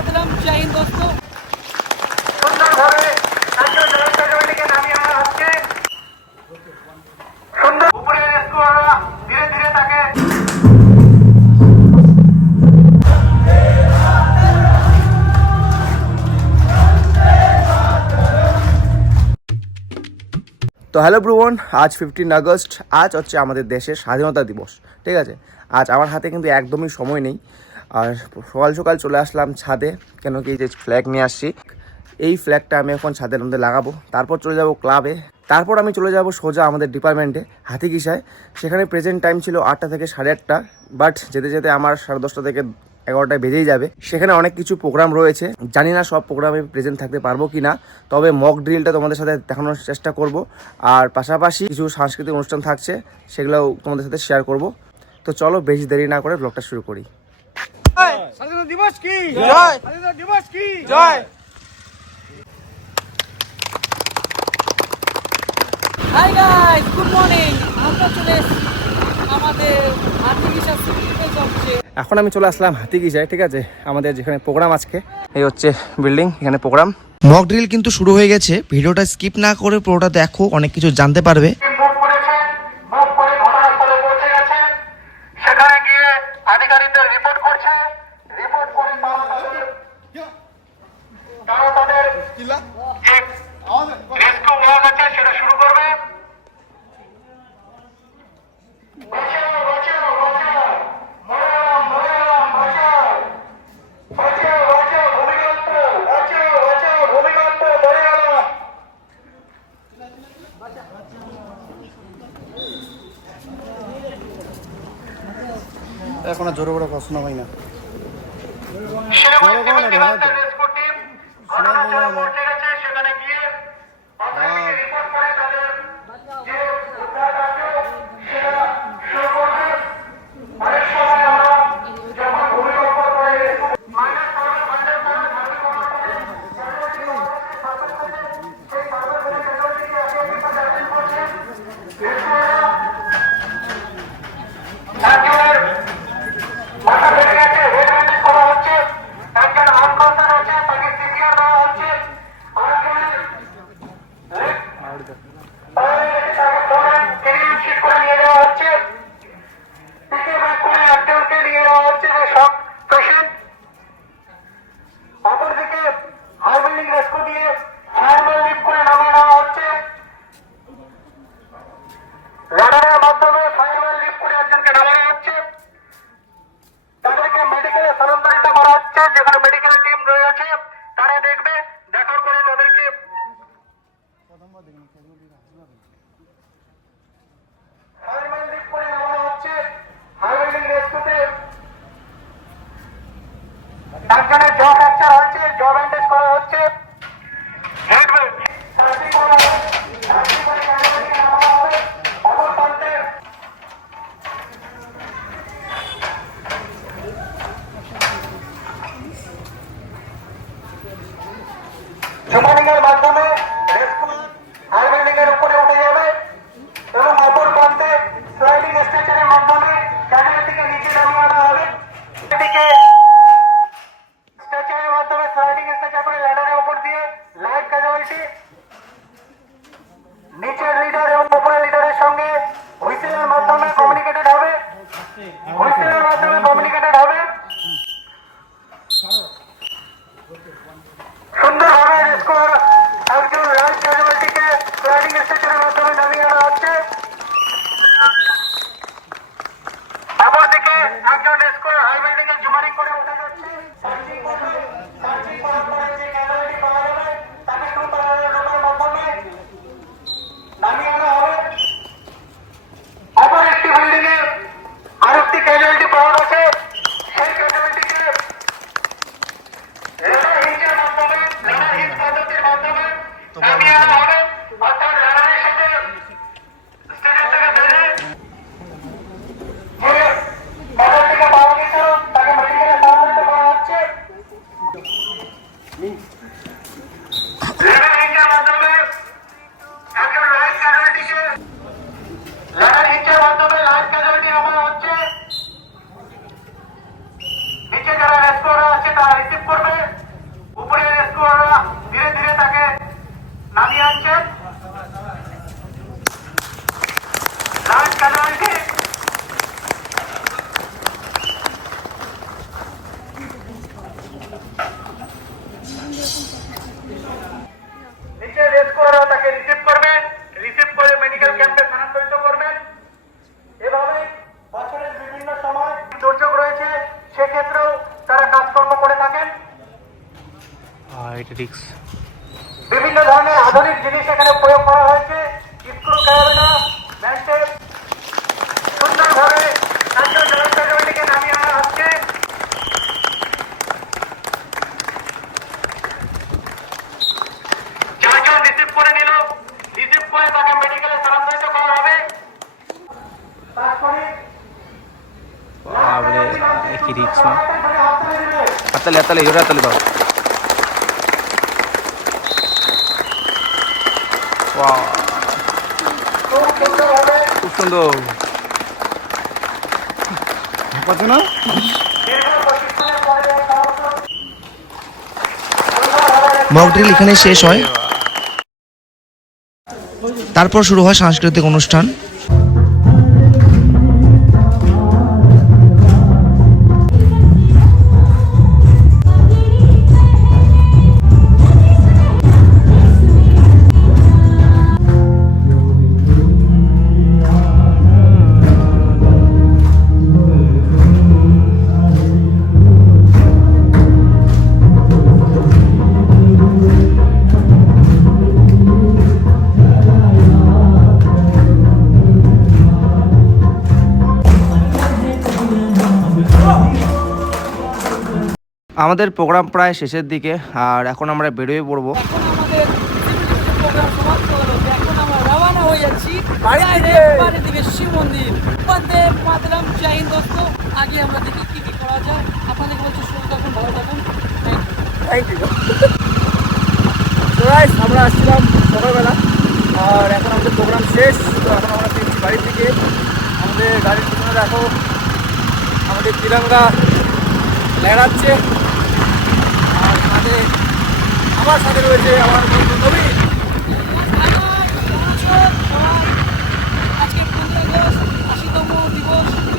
मातरम, जय हिंद दोस्तों। সুন্দরভাবে একজন জয়ন্তকে নামিয়ে আনা হচ্ছে। সুন্দর উপরে রেস্কুয়াররা ধীরে ধীরে তাকে তো হ্যালো ব্রুবন, আজ 15 আগস্ট। আজ হচ্ছে আমাদের দেশের স্বাধীনতা দিবস। ঠিক আছে, আজ আমার হাতে কিন্তু একদমই সময় নেই। আর সকাল সকাল চলে আসলাম ছাদে, কেন কি যে ফ্ল্যাগ নিয়ে আসছি। এই ফ্ল্যাগটা আমি এখন ছাদের মধ্যে লাগাবো, তারপর চলে যাব ক্লাবে, তারপর আমি চলে যাব সোজা আমাদের ডিপার্টমেন্টে হাতিঘিসায়। সেখানে প্রেজেন্ট টাইম ছিল 8টা থেকে 8:30, বাট যেতে যেতে আমার 10:30 থেকে 11টায় বেজেই যাবে। সেখানে অনেক কিছু প্রোগ্রাম রয়েছে, জানি না সব প্রোগ্রামে প্রেজেন্ট থাকতে পারবো কি না, তবে মক ড্রিলটা তোমাদের সাথে দেখানোর চেষ্টা করব। আর পাশাপাশি কিছু সাংস্কৃতিক অনুষ্ঠান থাকছে, সেগুলোও তোমাদের সাথে শেয়ার করব। তো চলো বেশি দেরি না করে ব্লগটা শুরু করি। স্বাধীনতা দিবস কি জয়, স্বাধীনতা দিবস কি জয়। Hi guys, good morning. আমরা চলে এসেছি আমাদের হাতিঘিসা সিটিতে যাচ্ছে। এখন আমি চলে আসলাম হাতিঘিসায়। ঠিক আছে, আমাদের যেখানে প্রোগ্রাম আজকে, এই হচ্ছে বিল্ডিং, এখানে প্রোগ্রাম। মক ড্রিল কিন্তু শুরু হয়ে গেছে, ভিডিওটা স্কিপ না করে পুরোটা দেখো, অনেক কিছু জানতে পারবে। মুভ করেছেন, মুভ করে ঘটনাস্থলে পৌঁছে গেছেন। সেখানে গিয়ে আধিকারিকদের রিপোর্ট করছে। রিপোর্ট করে তারা তাদের যে রেস্কিউ ওয়ার্ক আছে সেটা শুরু করবে। বাঁচাও, বাঁচাও, বাঁচাও, মরাম, মরাম, বাঁচাও, বাঁচাও, বাঁচাও, ভূমিকম্প, বাঁচাও, বাঁচাও, ভূমিকম্প, মরে গেলাম। এখন জোরে বড় প্রশ্ন হয় না। সেনাবাহিনী বিভাগের রেস্কিউ টিম ঘটনাস্থলে পৌঁছে গেছে। সেখানে গিয়ে অথরিটিকে রিপোর্ট করে তাদের যে উদ্ধার কার্য সেটা শুরু করবে। অনেক সময় আমরা যখন ভূমিকম্প করে মাইনাস করবে, মাইনাস করে ধারণ করা হবে। সেই সার্ভার করে ক্যাজুয়ালিটি আগে বিপদ অ্যাটেন্ড করছে। রেস্কিউরা একজনের মাথা ফেটে গেছে, হেড ব্যান্ডেজ করা হচ্ছে। একজন আনকনসাস আছে, তাকে সিপিআর দেওয়া হচ্ছে। আরেকজনের পায়ে লেগে তাকে ফোন শিট করে নিয়ে যাওয়া হচ্ছে। পিকে ব্যাক করে একজনকে নিয়ে যাওয়া হচ্ছে যে সব পেশেন্ট। অপরদিকে হাই বিল্ডিং রেস্কিউ দিয়ে ফায়ারম্যান লিফট করে নামিয়ে নেওয়া হচ্ছে। রাডারের মাধ্যমে ফায়ারম্যান লিফট করে একজনকে নামানো হচ্ছে। তাদেরকে মেডিকেলে স্থানান্তরিত করা হচ্ছে, যেখানে মেডিকেল টিম রয়েছে তারা দেখবে। দেখার পরে তাদেরকে ফায়ারম্যান লিফট করে নামানো হচ্ছে। হাই বিল্ডিং রেস্কিউতে একজনের জ ফ্র্যাকচার হয়েছে, জ ব্যান্ডেজ করা হচ্ছে। হেড সার্জিং করা হবে, সার্জিং করে ক্যাজুয়ালিটিকে নামানো হবে। অপর প্রান্তে জুমারিং এর মাধ্যমে রেস্কিউ হাই বিল্ডিং এর উপরে উঠে যাবে এবং অপর প্রান্তে স্লাইডিং স্ট্রেচারের মাধ্যমে ক্যাজুয়ালিটিকে নিচে নামিয়ে আনা হবে। এদিকে স্ট্রেচারের মাধ্যমে স্লাইডিং স্ট্রেচার করে ল্যাডারের উপর দিয়ে লাইভ ক্যাজুয়ালিটি নিচের লিডার এবং উপরের লিডারের সঙ্গে হুইসেলের মাধ্যমে কমিউনিকেটেড হবে। হুইসেলের মাধ্যমে কমিউনিকেটেড হবে। সুন্দরভাবে রেস্কিউর একজন লাইভ ক্যাজুয়ালিটিকে স্লাইডিং স্ট্রেচারের মাধ্যমে নামিয়ে আনা হচ্ছে। অপরদিকে একজন রেস্কিউর হাই বিল্ডিং এ জুমারিং করে উঠে যাচ্ছে। সার্চিং করবে, সার্চিং করার পরে যে ক্যাজুয়ালিটি পাওয়া যাবে তাকে রোপের মাধ্যমে নামিয়ে আনা হবে। অপর একটি বিল্ডিং এ আরেকটি ক্যাজুয়ালিটি পাওয়া গেছে। সেই ক্যাজুয়ালিটিকে লেডার হিচের মাধ্যমে, লেডার হিচ পদ্ধতির মাধ্যমে নামিয়ে আনা হবে। অর্থাৎ লেডারের সাথে স্টেজের থেকে বেঁধে যে ক্যাজুয়ালিটিকে পাওয়া গেছিল তাকে মেডিকেলে স্থানান্তরিত করা হচ্ছে। লেডার হিচের মাধ্যমে একজন লাইভ ক্যাজুয়ালিটিকে লেডার হিচের মাধ্যমে লাইভ ক্যাজুয়ালিটি নামানো হচ্ছে। নিচে যারা রেস্কিউরা আছে তারা রিসিভ করবে। কর্ম করে থাকেন। এটা রিক্স। বিভিন্ন ধরনের আধুনিক জিনিস এখানে প্রয়োগ করা হয়েছে। স্ক্রু ক্যাবিনা, ম্যানটেপ সুন্দরভাবে রাজ্য জলসাগরটিকে নামিয়ে আনা হচ্ছে। চারজন রিসিভ করে নিল, রিসিভ করে তাকে মেডিকেলে স্থানান্তরিত করা হবে। তাৎক্ষণিক কি রিক্স না, হাততালি জোরে হাততালি দাও। খুব সুন্দর পাচ্ছ না? মক ড্রিল এখানে শেষ হয়, তারপর শুরু হয় সাংস্কৃতিক অনুষ্ঠান। আমাদের প্রোগ্রাম প্রায় শেষের দিকে, আর এখন আমরা বেরোয় পড়বো। এখন আমাদের প্রোগ্রাম সমাপ্ত হলো। এখন আমরা রওনা হয়ে যাচ্ছি বাড়ির দিকে, শিব মন্দির। বন্দে মাতরম, জয় হিন্দ দোস্ত। আগে আমরা দেখি কি কি করা যায়। আপনাদেরকে বলছি সুস্থ থাকুন, ভালো থাকুন। Thank you. আমরা আসছিলাম সকালবেলা, আর এখন আমাদের প্রোগ্রাম শেষ। তো এখন আমরা ফিরছি বাড়ির দিকে। আমাদের গাড়ির পিছনে দেখো আমাদের তিরঙ্গা লহরাচ্ছে, আর সাথে আমার সাথে রয়েছে আমার বন্ধু নবীন। আজকে 15 আগস্ট 80তম দিবস।